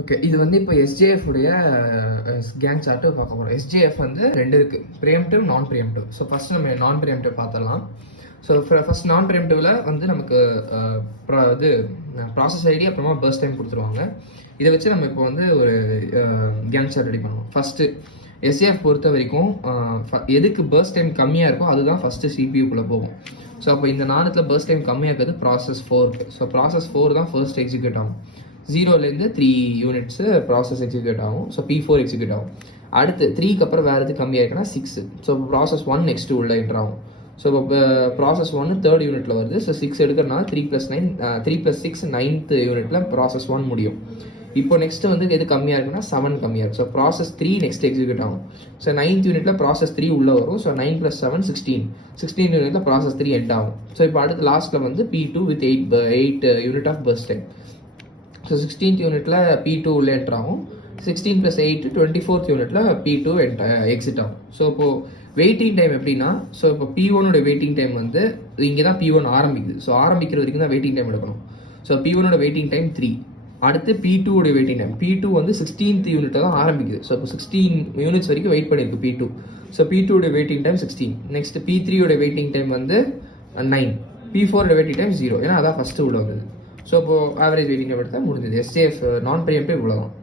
Okay, இது வந்து இப்போ எஸ்ஜேஎஃப் உடைய கேங் சார்ட்டு பார்க்க போகிறோம். எஸ்ஜேஎஃப் வந்து ரெண்டு இருக்குது, ப்ரிஎம்டிவ், நான் ப்ரிஎம்டிவ். ஸோ ஃபஸ்ட் நம்ம நான் ப்ரிஎம்டிவ் பார்த்துடலாம். ஸோ ஃபஸ்ட் நான் ப்ரிஎம்டிவில் வந்து நமக்கு இது ப்ராசஸ் ஐடி அப்புறமா பர்ஸ்ட் டைம் கொடுத்துருவாங்க. இதை வச்சு நம்ம இப்போ வந்து ஒரு கேங் சார்ட் ரெடி பண்ணுவோம். ஃபஸ்ட்டு எஸ்ஏஎஃப் பொறுத்த வரைக்கும் எதுக்கு பர்ஸ்ட் டைம் கம்மியாக இருக்கோ அதுதான் ஃபஸ்ட்டு சிபியூக்குள்ளே போகும். ஸோ அப்போ இந்த நாணத்தில் பர்ஸ்ட் டைம் கம்மியாக இருக்கிறது ப்ராசஸ் 4. ஸோ ப்ராசஸ் 4 தான் ஃபர்ஸ்ட் எக்ஸிக்யூட் ஆகும். 0லேருந்து 3 யூனிட்ஸு ப்ராசஸ் எக்ஸிக்யூட் ஆகும். ஸோ P4 எக்ஸிக்யூட் ஆகும். அடுத்து 3க்கு அப்புறம் வேறு எது கம்மியாக இருக்குன்னா 6. ஸோ ப்ராசஸ் 1 நெக்ஸ்ட் உள்ள என்ட்ரு ஆகும். ஸோ இப்போ ப்ராசஸ் 1 3rd யூனிட்டில் வருது. ஸோ 6 எடுக்கிறனால 3 + 6 9th யூனிட்டில் ப்ராசஸ் 1 முடியும். இப்போ நெக்ஸ்ட் வந்து எது கம்மியாக இருக்குன்னா 7 கம்மியாக இருக்கும். ஸோ ப்ராசஸ் 3 நெக்ஸ்ட் எக்ஸிக்யூட் ஆகும். ஸோ 9th யூனிட்டில் ப்ராசஸ் 3 உள்ளே வரும். ஸோ 9 + 7 16 யூனிட்டில் ப்ராசஸ் 3 எண்ட் ஆகும். ஸோ இப்போ அடுத்து லாஸ்ட்டில் வந்து P2 with 8 unit of first time. So 16th யூனிட்டில் P2 உள்ளே என்ட்ரு ஆகும். 16 + 8 24th யூனிட்டில் P2 எக்ஸிட் ஆகும். ஸோ இப்போது வெயிட்டிங் டைம் எப்படின்னா, ஸோ இப்போ P1 வெயிட்டிங் டைம் வந்து இங்கே தான் P1 ஆரம்பிக்குது. ஸோ ஆரம்பிக்கிற வரைக்கும் தான் வெயிட்டிங் டைம் எடுக்கணும். So P1 waiting time 3. அடுத்து P2 வெயிட்டிங் டைம். P2 வந்து 16th யூனிட்டில் தான் ஆரம்பிக்குது. ஸோ இப்போ 16 யூனிட்ஸ் வரைக்கும் வெயிட் பண்ணியிருக்கு P2. So P2 waiting time 16. Next P3 waiting time வந்து 9. P4 waiting time 0. ஏன்னா அதான் ஃபஸ்ட்டு உள்ள வந்தது. ஸோ இப்போது ஆவரேஜ் வெயிட்டிங் டைம் எடுத்தால் முடிஞ்சது. எஸ்ஏஎஃப் நான் ப்ரிஎம்டிவ் இவ்வளோ தான்.